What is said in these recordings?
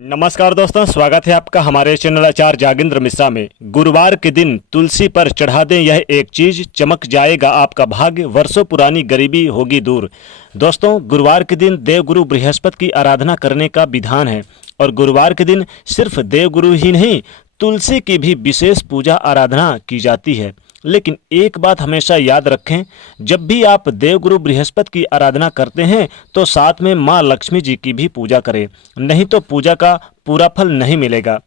नमस्कार दोस्तों, स्वागत है आपका हमारे चैनल आचार्य जागेंद्र मिश्रा में। गुरुवार के दिन तुलसी पर चढ़ा दें यह एक चीज, चमक जाएगा आपका भाग्य, वर्षों पुरानी गरीबी होगी दूर। दोस्तों, गुरुवार के दिन देवगुरु बृहस्पति की आराधना करने का विधान है और गुरुवार के दिन सिर्फ देवगुरु ही नहीं, तुलसी की भी विशेष पूजा आराधना की जाती है। लेकिन एक बात हमेशा याद रखें, जब भी आप देवगुरु बृहस्पति की आराधना करते हैं तो साथ में माँ लक्ष्मी जी की भी पूजा करें, नहीं तो पूजा का पूरा फल नहीं मिलेगा।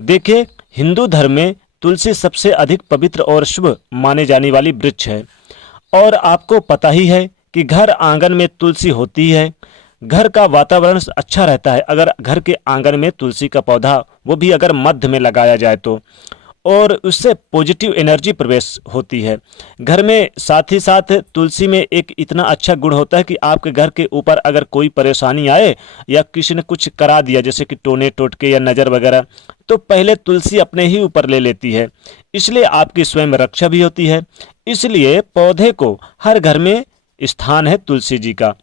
देखिए, हिंदू धर्म में तुलसी सबसे अधिक पवित्र और शुभ माने जाने वाली वृक्ष है और आपको पता ही है कि घर आंगन में तुलसी होती है, घर का वातावरण अच्छा रहता है अगर घर के आंगन में तुलसी का पौधा, वो भी अगर मध्य में लगाया जाए तो, और उससे पॉजिटिव एनर्जी प्रवेश होती है घर में। साथ ही साथ तुलसी में एक इतना अच्छा गुण होता है कि आपके घर के ऊपर अगर कोई परेशानी आए या किसी ने कुछ करा दिया, जैसे कि टोने टोटके या नज़र वगैरह, तो पहले तुलसी अपने ही ऊपर ले लेती है, इसलिए आपकी स्वयं रक्षा भी होती है। इसलिए पौधे को हर घर में स्थान है तुलसी जी का।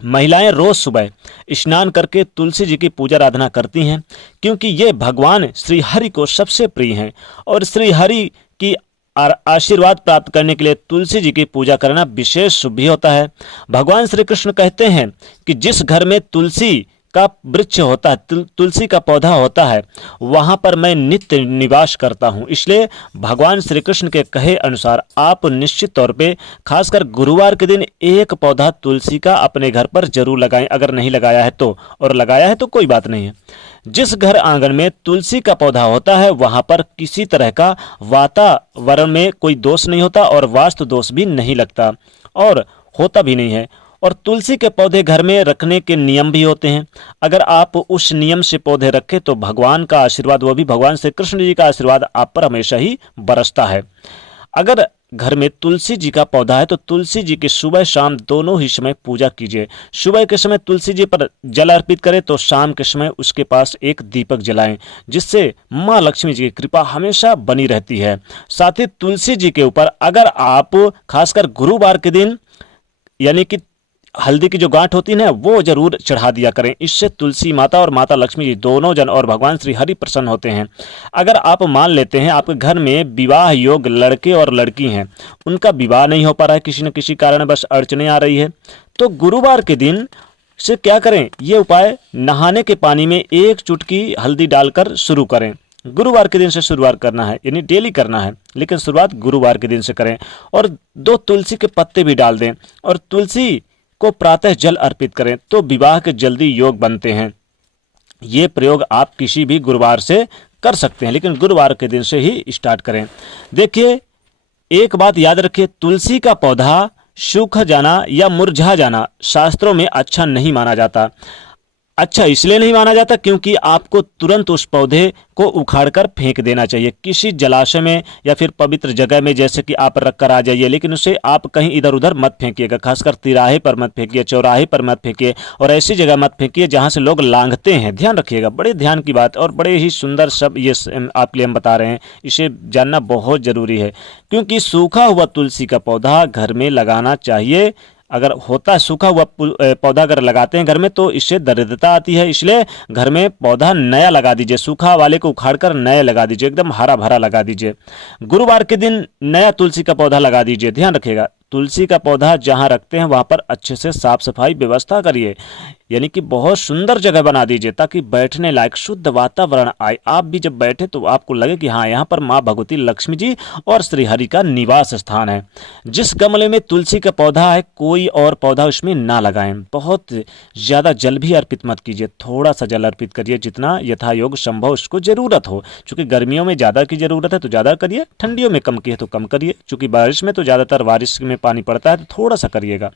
महिलाएं रोज सुबह स्नान करके तुलसी जी की पूजा आराधना करती हैं, क्योंकि ये भगवान श्री हरि को सबसे प्रिय हैं और श्री हरि की आशीर्वाद प्राप्त करने के लिए तुलसी जी की पूजा करना विशेष शुभ भी होता है। भगवान श्री कृष्ण कहते हैं कि जिस घर में तुलसी का वृक्ष होता है, तुलसी का पौधा होता है, वहां पर मैं नित्य निवास करता हूं। इसलिए भगवान श्री कृष्ण के कहे अनुसार आप निश्चित तौर पे खासकर गुरुवार के दिन एक पौधा तुलसी का अपने घर पर जरूर लगाएं, अगर नहीं लगाया है तो, और लगाया है तो कोई बात नहीं है। जिस घर आंगन में तुलसी का पौधा होता है वहां पर किसी तरह का वातावरण में कोई दोष नहीं होता और वास्तु दोष भी नहीं लगता और होता भी नहीं है। और तुलसी के पौधे घर में रखने के नियम भी होते हैं। अगर आप उस नियम से पौधे रखें तो भगवान का आशीर्वाद, वो भी भगवान श्री कृष्ण जी का आशीर्वाद आप पर हमेशा ही बरसता है। अगर घर में तुलसी जी का पौधा है तो तुलसी जी की सुबह शाम दोनों ही समय पूजा कीजिए। सुबह के समय तुलसी जी पर जल अर्पित करें तो शाम के समय उसके पास एक दीपक जलाएं, जिससे माँ लक्ष्मी जी की कृपा हमेशा बनी रहती है। साथ ही तुलसी जी के ऊपर अगर आप खासकर गुरुवार के दिन यानी कि हल्दी की जो गांठ होती है ना, वो जरूर चढ़ा दिया करें। इससे तुलसी माता और माता लक्ष्मी जी दोनों जन और भगवान श्री हरि प्रसन्न होते हैं। अगर आप मान लेते हैं आपके घर में विवाह योग लड़के और लड़की हैं, उनका विवाह नहीं हो पा रहा है, किसी न किसी कारण बस अड़चने आ रही है, तो गुरुवार के दिन से क्या करें, ये उपाय नहाने के पानी में एक चुटकी हल्दी डालकर शुरू करें। गुरुवार के दिन से शुरुआत करना है, यानी डेली करना है, लेकिन शुरुआत गुरुवार के दिन से करें। और 2 तुलसी के पत्ते भी डाल दें और तुलसी को प्रातः जल अर्पित करें तो विवाह के जल्दी योग बनते हैं। ये प्रयोग आप किसी भी गुरुवार से कर सकते हैं, लेकिन गुरुवार के दिन से ही स्टार्ट करें। देखिए, एक बात याद रखिए, तुलसी का पौधा सूख जाना या मुरझा जाना शास्त्रों में अच्छा नहीं माना जाता। अच्छा इसलिए नहीं माना जाता क्योंकि आपको तुरंत उस पौधे को उखाड़कर फेंक देना चाहिए किसी जलाशय में या फिर पवित्र जगह में, जैसे कि आप रख कर आ जाइए, लेकिन उसे आप कहीं इधर उधर मत फेंकिएगा। खासकर तिराहे पर मत फेंकिए, चौराहे पर मत फेंकिए और ऐसी जगह मत फेंकिए जहां से लोग लांघते हैं। ध्यान रखिएगा, बड़े ध्यान की बात और बड़े ही सुंदर सब ये आपके लिए हम बता रहे हैं, इसे जानना बहुत जरूरी है। क्योंकि सूखा हुआ तुलसी का पौधा घर में लगाना चाहिए। अगर होता है सूखा हुआ पौधा अगर लगाते हैं घर में तो इससे दरिद्रता आती है, इसलिए घर में पौधा नया लगा दीजिए, सूखा वाले को उखाड़कर नया लगा दीजिए, एकदम हरा भरा लगा दीजिए। गुरुवार के दिन नया तुलसी का पौधा लगा दीजिए। ध्यान रखिएगा, तुलसी का पौधा जहां रखते हैं वहां पर अच्छे से साफ सफाई व्यवस्था करिए, यानी कि बहुत सुंदर जगह बना दीजिए ताकि बैठने लायक शुद्ध वातावरण आए। आप भी जब बैठे तो आपको लगे कि हाँ, यहाँ पर माँ भगवती लक्ष्मी जी और श्री हरि का निवास स्थान है। जिस गमले में तुलसी का पौधा है कोई और पौधा उसमें ना लगाएं। बहुत ज्यादा जल भी अर्पित मत कीजिए, थोड़ा सा जल अर्पित करिए, जितना यथा योग संभव उसको जरूरत हो। चूंकि गर्मियों में ज्यादा की जरूरत है तो ज्यादा करिए, ठंडियों में कम की है तो कम करिए। चूंकि बारिश में तो ज्यादातर बारिश में पानी पड़ता है तो थोड़ा सा करिएगा,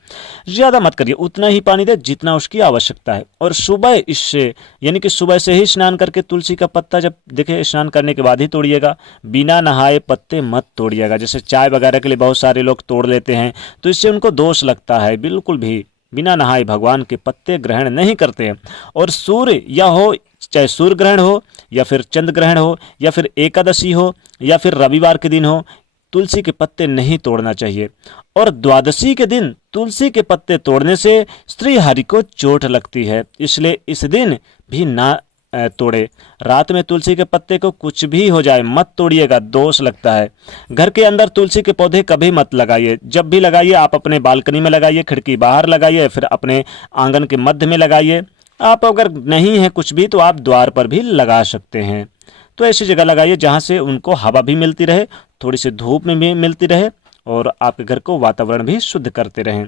ज्यादा मत करिए, उतना ही पानी दे जितना उसकी आवश्यकता है। और सुबह इससे यानी कि सुबह से ही स्नान करके तुलसी का पत्ता जब देखे स्नान करने के बाद ही तोड़िएगा, बिना नहाए पत्ते मत तोड़िएगा। जैसे चाय वगैरह के लिए बहुत सारे लोग तोड़ लेते हैं तो इससे उनको दोष लगता है। बिल्कुल भी बिना नहाए भगवान के पत्ते ग्रहण नहीं करते हैं। और सूर्य या हो, चाहे सूर्य ग्रहण हो या फिर चंद्र ग्रहण हो या फिर एकादशी हो या फिर रविवार के दिन हो, तुलसी के पत्ते नहीं तोड़ना चाहिए। और द्वादशी के दिन तुलसी के पत्ते तोड़ने से श्री हरि को चोट लगती है, इसलिए इस दिन भी ना तोड़े। रात में तुलसी के पत्ते को कुछ भी हो जाए मत तोड़िएगा, दोष लगता है। घर के अंदर तुलसी के पौधे कभी मत लगाइए। जब भी लगाइए आप अपने बालकनी में लगाइए, खिड़की बाहर लगाइए, फिर अपने आंगन के मध्य में लगाइए। आप अगर नहीं है कुछ भी तो आप द्वार पर भी लगा सकते हैं। तो ऐसी जगह लगाइए जहाँ से उनको हवा भी मिलती रहे, थोड़ी सी धूप में भी मिलती रहे और आपके घर को वातावरण भी शुद्ध करते रहें।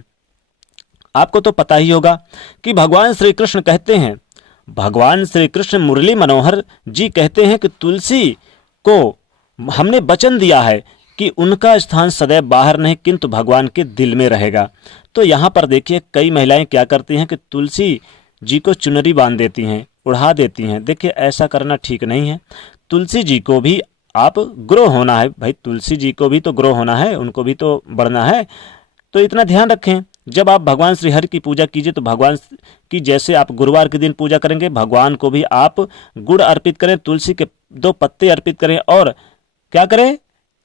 आपको तो पता ही होगा कि भगवान श्री कृष्ण कहते हैं, भगवान श्री कृष्ण मुरली मनोहर जी कहते हैं कि तुलसी को हमने वचन दिया है कि उनका स्थान सदैव बाहर नहीं किंतु भगवान के दिल में रहेगा। तो यहाँ पर देखिए कई महिलाएं क्या करती हैं कि तुलसी जी को चुनरी बांध देती हैं, उड़ा देती हैं। देखिए ऐसा करना ठीक नहीं है। तुलसी जी को भी आप ग्रो होना है भाई, तुलसी जी को भी तो ग्रो होना है, उनको भी तो बढ़ना है। तो इतना ध्यान रखें। जब आप भगवान श्री हरि की पूजा कीजिए तो भगवान की जैसे आप गुरुवार के दिन पूजा करेंगे, भगवान को भी आप गुड़ अर्पित करें, तुलसी के 2 पत्ते अर्पित करें और क्या करें,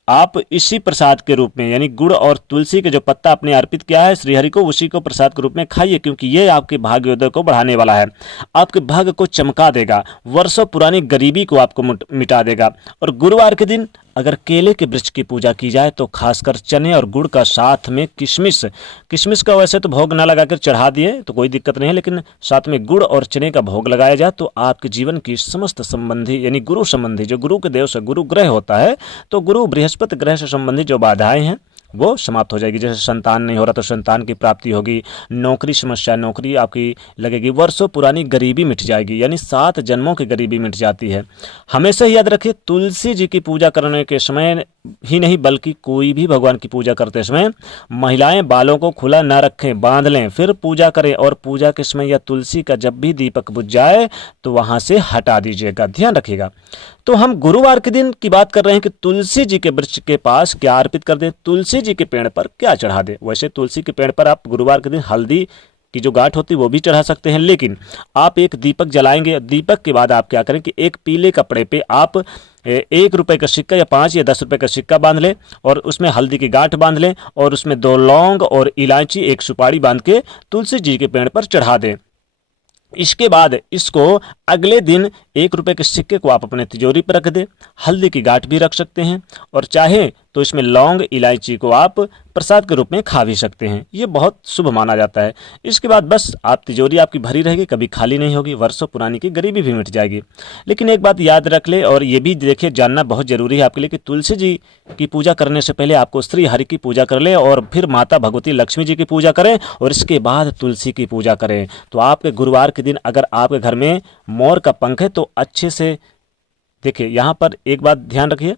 आप इसी प्रसाद के रूप में यानी गुड़ और तुलसी के जो पत्ता आपने अर्पित किया है श्रीहरि को, उसी को प्रसाद के रूप में खाइए, क्योंकि ये आपके भाग्योदय को बढ़ाने वाला है, आपके भाग्य को चमका देगा, वर्षों पुरानी गरीबी को आपको मिटा देगा। और गुरुवार के दिन अगर केले के वृक्ष की पूजा की जाए तो खासकर चने और गुड़ का साथ में किशमिश का वैसे तो भोग ना लगाकर चढ़ा दिए तो कोई दिक्कत नहीं है, लेकिन साथ में गुड़ और चने का भोग लगाया जाए तो आपके जीवन की समस्त संबंधी यानी गुरु संबंधी, जो गुरु के देव से गुरु ग्रह होता है, तो गुरु बृहस्पति ग्रह से संबंधित जो बाधाएं हैं वो समाप्त हो जाएगी। जैसे संतान नहीं हो रहा तो संतान की प्राप्ति होगी, नौकरी समस्या नौकरी आपकी लगेगी, वर्षों पुरानी गरीबी मिट जाएगी, यानी 7 जन्मों की गरीबी मिट जाती है। हमेशा याद रखिए तुलसी जी की पूजा करने के समय ही नहीं बल्कि कोई भी भगवान की पूजा करते समय महिलाएं बालों को खुला न रखें, बांध लें, फिर पूजा करें और पूजा के समय या तुलसी का जब भी दीपक बुझ जाए तो वहां से हटा दीजिएगा, ध्यान रखिएगा। तो हम गुरुवार के दिन की बात कर रहे हैं कि तुलसी जी के वृक्ष के पास क्या अर्पित कर दें, तुलसी जी के पेड़ पर क्या चढ़ा दें। वैसे तुलसी के पेड़ पर आप गुरुवार के दिन हल्दी की जो गांठ होती है वो भी चढ़ा सकते हैं, लेकिन आप एक दीपक जलाएंगे। दीपक के बाद आप क्या करें कि एक पीले कपड़े पे आप 1 रुपए का सिक्का या 5 या 10 रुपए का सिक्का बांध लें और उसमें हल्दी की गांठ बांध लें और उसमें 2 लौंग और इलायची 1 सुपारी बांध के तुलसी जी के पेड़ पर चढ़ा दें। इसके बाद इसको अगले दिन 1 रुपए के सिक्के को आप अपने तिजोरी पर रख दें, हल्दी की गांठ भी रख सकते हैं और चाहे तो इसमें लौंग इलायची को आप प्रसाद के रूप में खा भी सकते हैं, ये बहुत शुभ माना जाता है। इसके बाद बस आप तिजोरी आपकी भरी रहेगी, कभी खाली नहीं होगी, वर्षों पुरानी की गरीबी भी मिट जाएगी। लेकिन एक बात याद रख ले और ये भी देखिए जानना बहुत जरूरी है आपके लिए कि तुलसी जी की पूजा करने से पहले आपको श्री हरि की पूजा कर ले और फिर माता भगवती लक्ष्मी जी की पूजा करें और इसके बाद तुलसी की पूजा करें। तो आपके गुरुवार के दिन अगर आपके घर में मोर का पंख है तो अच्छे से देखिए, यहाँ पर एक बात ध्यान रखिए,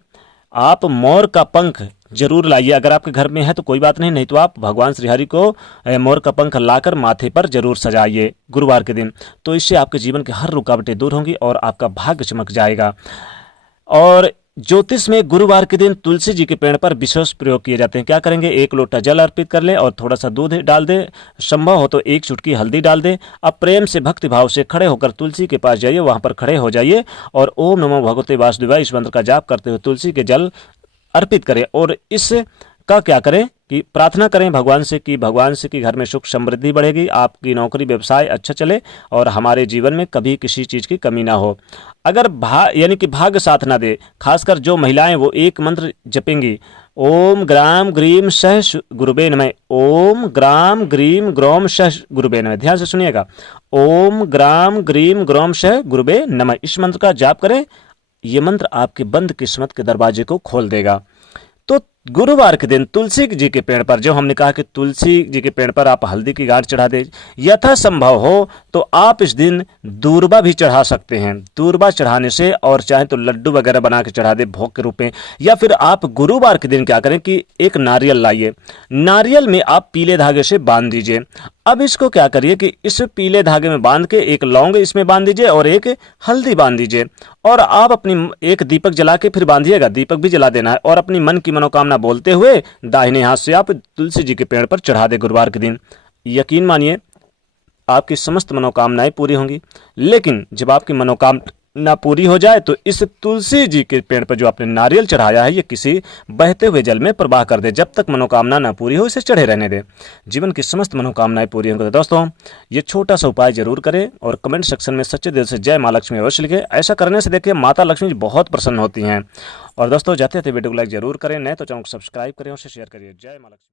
आप मोर का पंख जरूर लाइए। अगर आपके घर में है तो कोई बात नहीं, नहीं तो आप भगवान श्रीहरि को मोर का पंख लाकर माथे पर जरूर सजाइए गुरुवार के दिन। तो इससे आपके जीवन की हर रुकावटें दूर होंगी और आपका भाग्य चमक जाएगा। और ज्योतिष में गुरुवार के दिन तुलसी जी के पेड़ पर विशेष प्रयोग किए जाते हैं। क्या करेंगे, 1 लोटा जल अर्पित कर लें और थोड़ा सा दूध डाल दें, संभव हो तो 1 चुटकी हल्दी डाल दें। अब प्रेम से भक्ति भाव से खड़े होकर तुलसी के पास जाइए, वहां पर खड़े हो जाइए और ओम नमो भगवते वासुदेवाय इस मंत्र का जाप करते हुए तुलसी के जल अर्पित करें और इसका क्या करें कि प्रार्थना करें भगवान से कि घर में सुख समृद्धि बढ़ेगी, आपकी नौकरी व्यवसाय अच्छा चले और हमारे जीवन में कभी किसी चीज़ की कमी ना हो। अगर यानी कि भाग्य साथ ना दे, खासकर जो महिलाएं वो एक मंत्र जपेंगी, ओम ग्राम ग्रीम सह गुरुबे नमः, ओम ग्राम ग्रीम ग्रोम सह गुरुबे नमः। ध्यान से सुनिएगा, ओम ग्राम ग्रीम ग्रोम सह गुरुबे नमः, इस मंत्र का जाप करें। ये मंत्र आपके बंद किस्मत के दरवाजे को खोल देगा। तो गुरुवार के दिन तुलसी जी के पेड़ पर, जो हमने कहा कि तुलसी जी के पेड़ पर आप हल्दी की गांठ चढ़ा दे, यथा संभव हो तो आप इस दिन दूर्बा भी चढ़ा सकते हैं। दूर्बा चढ़ाने से और चाहे तो लड्डू वगैरह बना के चढ़ा दे भोग के रूप में, या फिर आप गुरुवार के दिन क्या करें कि एक नारियल लाइए, नारियल में आप पीले धागे से बांध दीजिए। अब इसको क्या करिए कि इस पीले धागे में बांध के एक लौंग इसमें बांध दीजिए और एक हल्दी बांध दीजिए और आप अपनी एक दीपक जला के फिर बांधिएगा, दीपक भी जला देना है और अपनी मन की मनोकामना बोलते हुए दाहिने हाथ से आप तुलसी जी के पेड़ पर चढ़ा दे गुरुवार के दिन। यकीन मानिए आपकी समस्त मनोकामनाएं पूरी होंगी। लेकिन जब आपकी ना पूरी हो जाए तो इस तुलसी जी के पेड़ पर जो आपने नारियल चढ़ाया है ये किसी बहते हुए जल में प्रवाह कर दे। जब तक मनोकामना ना पूरी हो इसे चढ़े रहने दे, जीवन की समस्त मनोकामनाएं पूरी होंगी। दोस्तों ये छोटा सा उपाय जरूर करें और कमेंट सेक्शन में सच्चे दिल से जय माँ लक्ष्मी अवश्य लिखें। ऐसा करने से देखिए माता लक्ष्मी जी बहुत प्रसन्न होती हैं। और दोस्तों जाते जाते वीडियो को लाइक जरूर करें, नहीं तो चैनल को सब्सक्राइब करें और शेयर करिए। जय माँ लक्ष्मी।